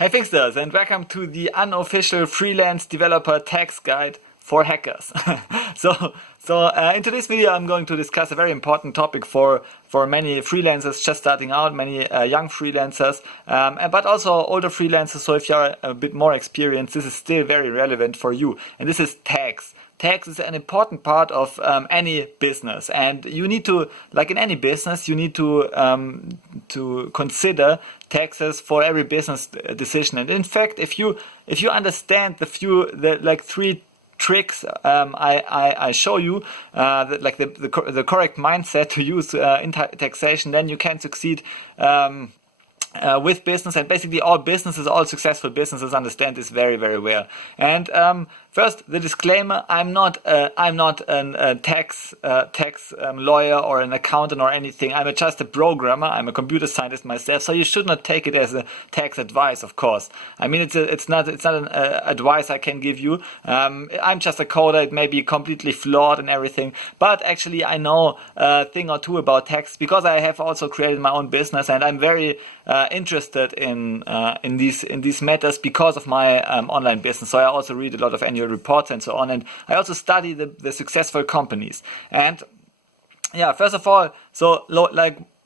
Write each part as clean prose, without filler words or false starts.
Hey Finxters, and welcome to the unofficial freelance developer tax guide for hackers. In today's video, I'm going to discuss a very important topic for many freelancers just starting out, many young freelancers, but also older freelancers. So if you're a bit more experienced, this is still very relevant for you. And this is tax. Tax is an important part of any business, and you need to, like in any business, you need to consider taxes for every business decision. And in fact, if you understand the three tricks I show you, the correct mindset to use in taxation, then you can succeed with business. And basically all successful businesses understand this very, very well. And first, the disclaimer: I'm not a tax lawyer or an accountant or anything. I'm just a programmer. I'm a computer scientist myself. So you should not take it as a tax advice, of course. I mean, it's not an advice I can give you. I'm just a coder. It may be completely flawed and everything, but actually I know a thing or two about tax because I have also created my own business, and I'm very interested in these matters because of my online business. So I also read a lot of annual reports and so on, and I also study the successful companies. And yeah, first of all,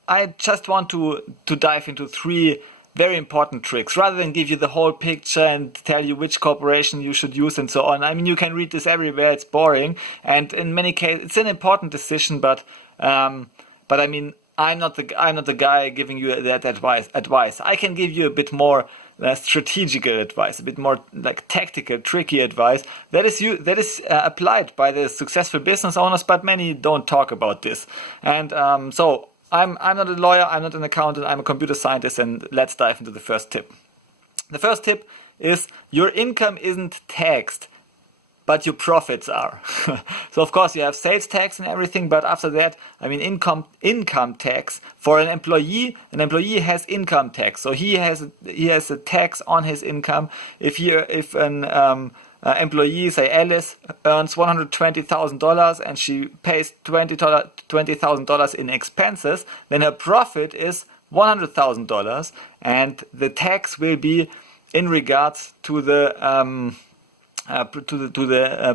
I just want to dive into three very important tricks rather than give you the whole picture and tell you which corporation you should use and so on. I mean, you can read this everywhere. It's boring, and in many cases it's an important decision, but I mean, I'm not the guy giving you that advice. I can give you a bit more strategical advice, a bit more like tactical, tricky advice that is applied by the successful business owners, but many don't talk about this. And so I'm not a lawyer, I'm not an accountant, I'm a computer scientist, and let's dive into the first tip. The first tip is your income isn't taxed, but your profits are. So of course you have sales tax and everything, but after that, I mean, income tax for an employee has income tax. So he has a tax on his income. If an employee, say Alice, earns $120,000 and she pays $20,000 in expenses, then her profit is $100,000, and the tax will be in regards to the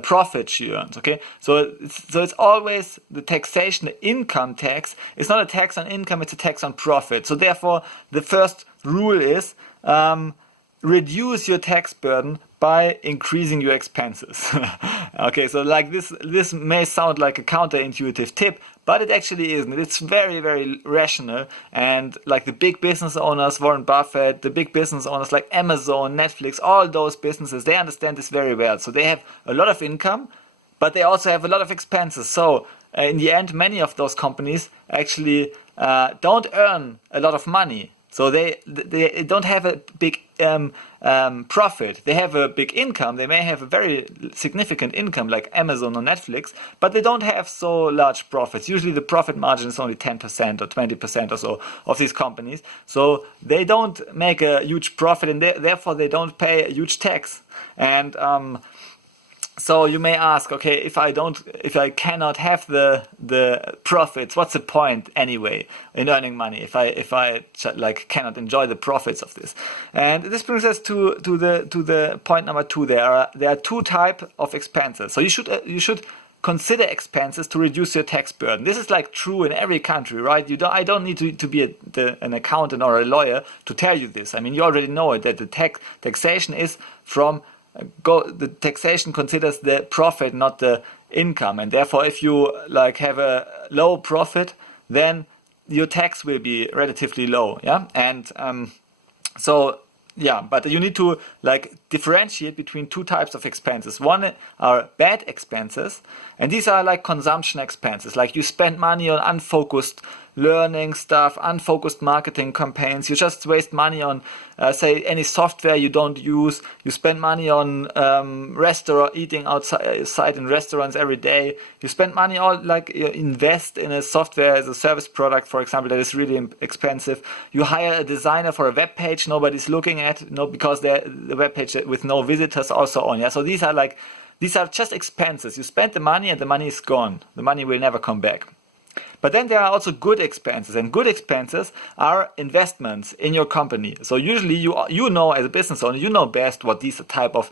profit she earns. Okay, so it's always the taxation. The income tax is not a tax on income; it's a tax on profit. So therefore, the first rule is reduce your tax burden by increasing your expenses. Okay, so like this may sound like a counterintuitive tip, but it actually isn't. It's very, very rational. And like the big business owners, Warren Buffett, the big business owners like Amazon, Netflix, all those businesses, they understand this very well. So they have a lot of income, but they also have a lot of expenses. So in the end, many of those companies actually don't earn a lot of money. So they don't have a big profit. They have a big income. They may have a very significant income like Amazon or Netflix, but they don't have so large profits. Usually the profit margin is only 10% or 20% or so of these companies. So they don't make a huge profit, and therefore they don't pay a huge tax. And so you may ask, okay, if I cannot have the profits, what's the point anyway in earning money if I cannot enjoy the profits of this? And this brings us to the point number two. There are two types of expenses. So you should consider expenses to reduce your tax burden. This is like true in every country, right? I don't need to be an accountant or a lawyer to tell you this. I mean, you already know it, that the taxation is from the taxation considers the profit, not the income, and therefore if you have a low profit, then your tax will be relatively low. Yeah, and but you need to differentiate between two types of expenses. One are bad expenses, and these are like consumption expenses, like you spend money on unfocused learning stuff, unfocused marketing campaigns. You just waste money on say any software you don't use. You spend money on eating outside in restaurants every day. You spend money you invest in a software as a service product, for example, that is really expensive. You hire a designer for a web page nobody's looking at, because the web page with no visitors, also on. Yeah, so these are just expenses. You spend the money and the money is gone. The money will never come back. But then there are also good expenses, and good expenses are investments in your company. So usually you know, as a business owner, you know best what these type of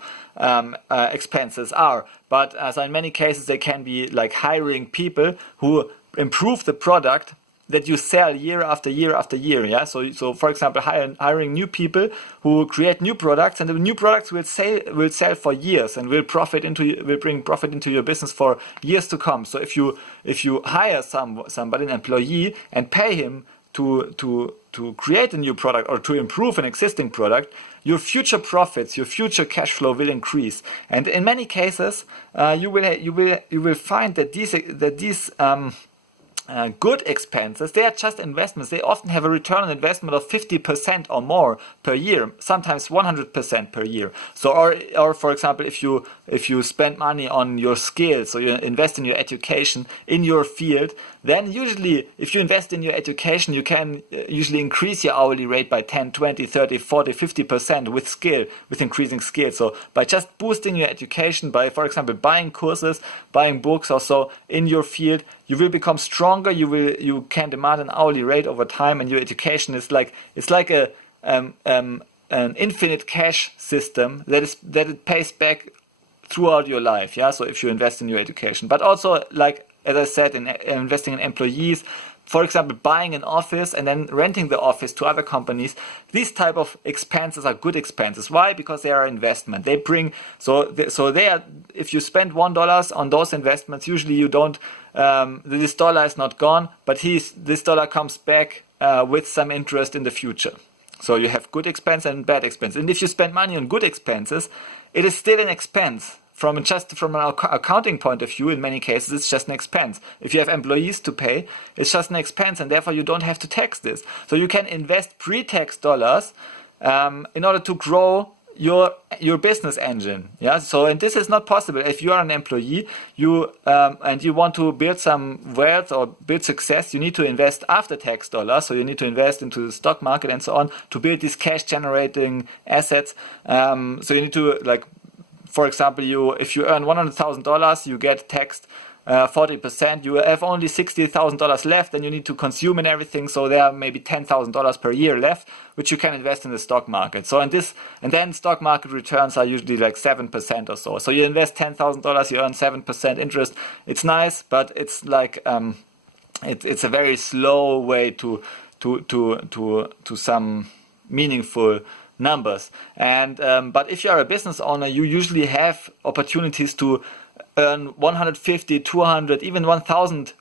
expenses are. But so in many cases they can be like hiring people who improve the product that you sell year after year after year. Yeah. So for example, hiring new people who create new products, and the new products will sell for years and will bring profit into your business for years to come. So if you hire somebody, an employee, and pay him to create a new product or to improve an existing product, your future profits, your future cash flow will increase. And in many cases, you will find that these good expenses, they are just investments. They often have a return on investment of 50% or more per year, sometimes 100% per year. So, or for example, if you spend money on your skills, so you invest in your education in your field, then usually if you invest in your education, you can usually increase your hourly rate by 10, 20, 30, 40, 50% with increasing skill. So by just boosting your education, by, for example, buying courses, buying books or so in your field, you will become stronger. You can demand an hourly rate over time, and your education is like an infinite cash system that it pays back throughout your life. Yeah. So if you invest in your education, but also, like as I said, in investing in employees, for example, buying an office and then renting the office to other companies, these type of expenses are good expenses. Why? Because they are investment. They bring they are. If you spend $1 on those investments, usually you don't. This dollar is not gone, but this dollar comes back with some interest in the future. So you have good expense and bad expense. And if you spend money on good expenses, it is still an expense. From an accounting point of view, in many cases, it's just an expense. If you have employees to pay, it's just an expense, and therefore you don't have to tax this. So you can invest pre-tax dollars in order to grow your business engine. Yeah. So, and this is not possible if you are an employee. And you want to build some wealth or build success. You need to invest after tax dollars. So you need to invest into the stock market and so on to build these cash generating assets. So you need to for example, if you earn $100,000, you get taxed 40%. You have only $60,000 left, and you need to consume and everything. So there are maybe $10,000 per year left, which you can invest in the stock market. So and then stock market returns are usually like 7% or so. So you invest $10,000, you earn 7% interest. It's nice, but it's like it's a very slow way to some meaningful numbers. And but if you are a business owner, you usually have opportunities to earn 150, 200, even 1000%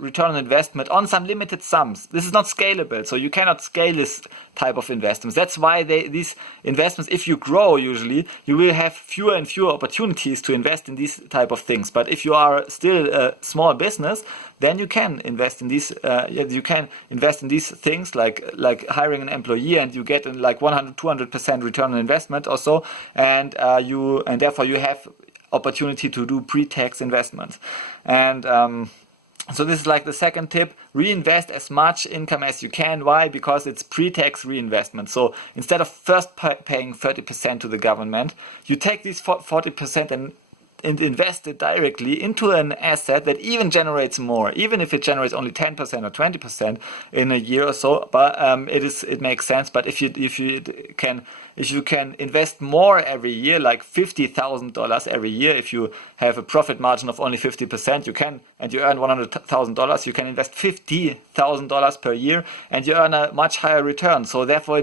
return on investment on some limited sums. This is not scalable, so you cannot scale this type of investments. That's why these investments, if you grow, usually you will have fewer and fewer opportunities to invest in these type of things. But if you are still a small business, then you can invest in these. You can invest in these things like hiring an employee, and you get like 100-200% return on investment or so, and therefore you have opportunity to do pre-tax investments. And so this is like the second tip: reinvest as much income as you can. Why? Because it's pre-tax reinvestment. So instead of first paying 30% to the government, you take these 40% and invest it directly into an asset that even generates more, even if it generates only 10% or 20% in a year or so. But it makes sense. But if you can invest more every year, like $50,000 every year, if you have a profit margin of only 50%, and you earn $100,000, you can invest $50,000 per year, and you earn a much higher return. So therefore,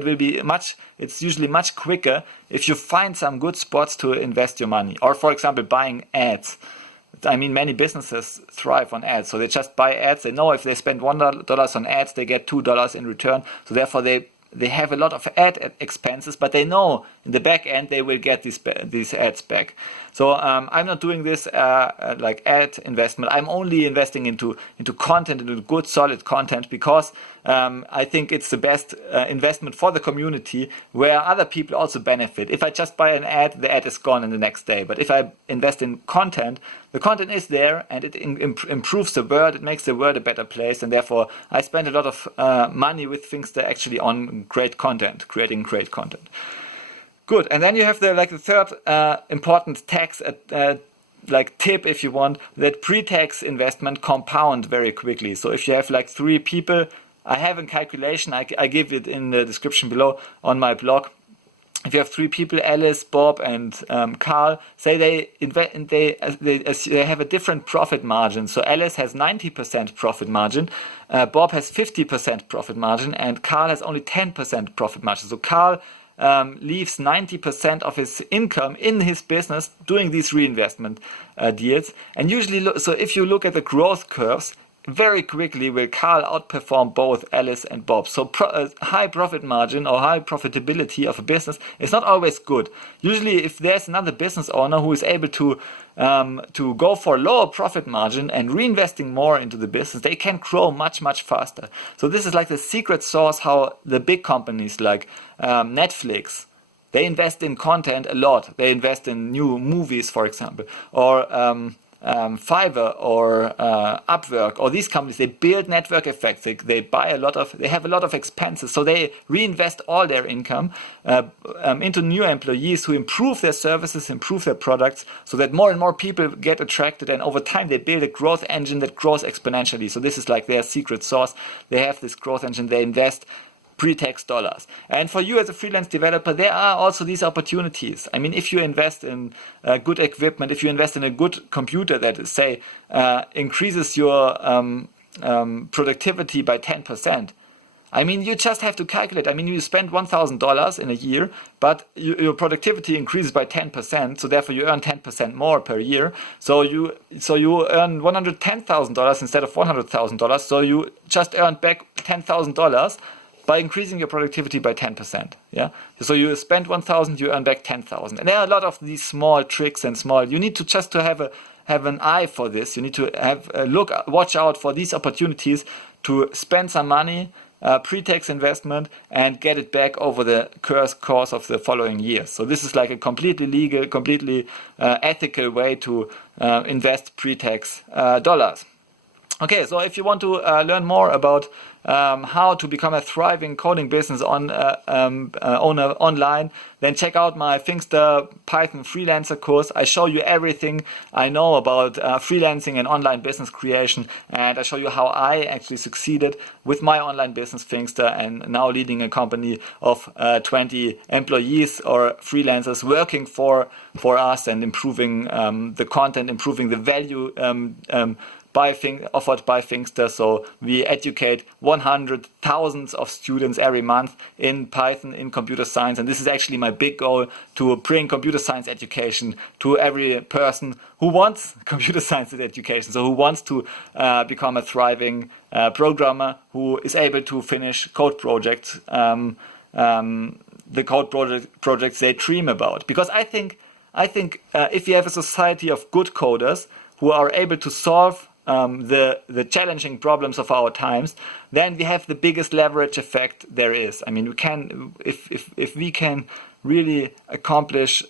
it's usually much quicker if you find some good spots to invest your money. Or for example, buying ads. I mean, many businesses thrive on ads. So they just buy ads. They know if they spend $1 on ads, they get $2 in return. So therefore, they have a lot of ad expenses, but they know in the back end they will get these ads back. So I'm not doing this like ad investment. I'm only investing into content, into good solid content, because I think it's the best investment for the community, where other people also benefit. If I just buy an ad, the ad is gone in the next day. But if I invest in content, the content is there, and it improves the world. It makes the world a better place, and therefore I spend a lot of money with Finxter actually on great content, creating great content. Good. And then you have the third important tax like tip, if you want, that pre-tax investment compound very quickly. So if you have like 3 people, I have a calculation, I give it in the description below on my blog. If you have 3 people, Alice, Bob, and Carl, say they have a different profit margin. So Alice has 90% profit margin, Bob has 50% profit margin, and Carl has only 10% profit margin. So Carl leaves 90% of his income in his business doing these reinvestment deals. And usually, so if you look at the growth curves, very quickly will Carl outperform both Alice and Bob. So high profit margin or high profitability of a business is not always good. Usually if there's another business owner who is able to go for lower profit margin and reinvesting more into the business, they can grow much, much faster. So this is like the secret sauce how the big companies like Netflix, they invest in content a lot. They invest in new movies, for example, or Fiverr or Upwork, or these companies, they build network effects. They have a lot of expenses, so they reinvest all their income into new employees who improve their services, improve their products, so that more and more people get attracted, and over time they build a growth engine that grows exponentially. So this is like their secret sauce. They have this growth engine. They invest pre-tax dollars. And for you as a freelance developer, there are also these opportunities. I mean, if you invest in good equipment, if you invest in a good computer that, say, increases your productivity by 10%, I mean, you just have to calculate. I mean, you spend $1,000 in a year, but your productivity increases by 10%, so therefore you earn 10% more per year. So you earn $110,000 instead of $100,000. So you just earned back $10,000 by increasing your productivity by 10%. Yeah. So you spend 1,000, you earn back 10,000. And there are a lot of these small tricks and you need to just to have an eye for this. You need to have a watch out for these opportunities to spend some money, pre-tax investment, and get it back over the course of the following years. So this is like a completely legal, completely ethical way to invest pre-tax dollars. Okay, so if you want to learn more about how to become a thriving coding business owner online, then check out my Finxter Python Freelancer course. I show you everything I know about freelancing and online business creation, and I show you how I actually succeeded with my online business Finxter, and now leading a company of 20 employees or freelancers working for us and improving the content, improving the value offered by Finxter. So we educate 100,000 of students every month in Python, in computer science, and this is actually my big goal, to bring computer science education to every person who wants computer science education, so who wants to become a thriving programmer, who is able to finish code projects, the code projects they dream about. Because I think if you have a society of good coders who are able to solve the challenging problems of our times, then we have the biggest leverage effect there is. I mean, we can, if we can really accomplish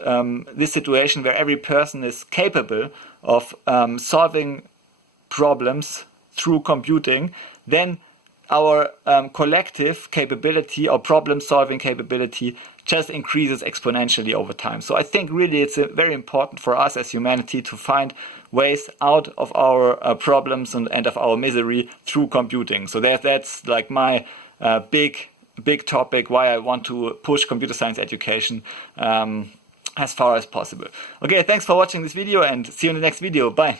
this situation where every person is capable of solving problems through computing, then our collective capability or problem-solving capability just increases exponentially over time. So I think really it's very important for us as humanity to find ways out of our problems and of our misery through computing. So that's like my big topic, why I want to push computer science education as far as possible. Okay, thanks for watching this video, and see you in the next video. Bye.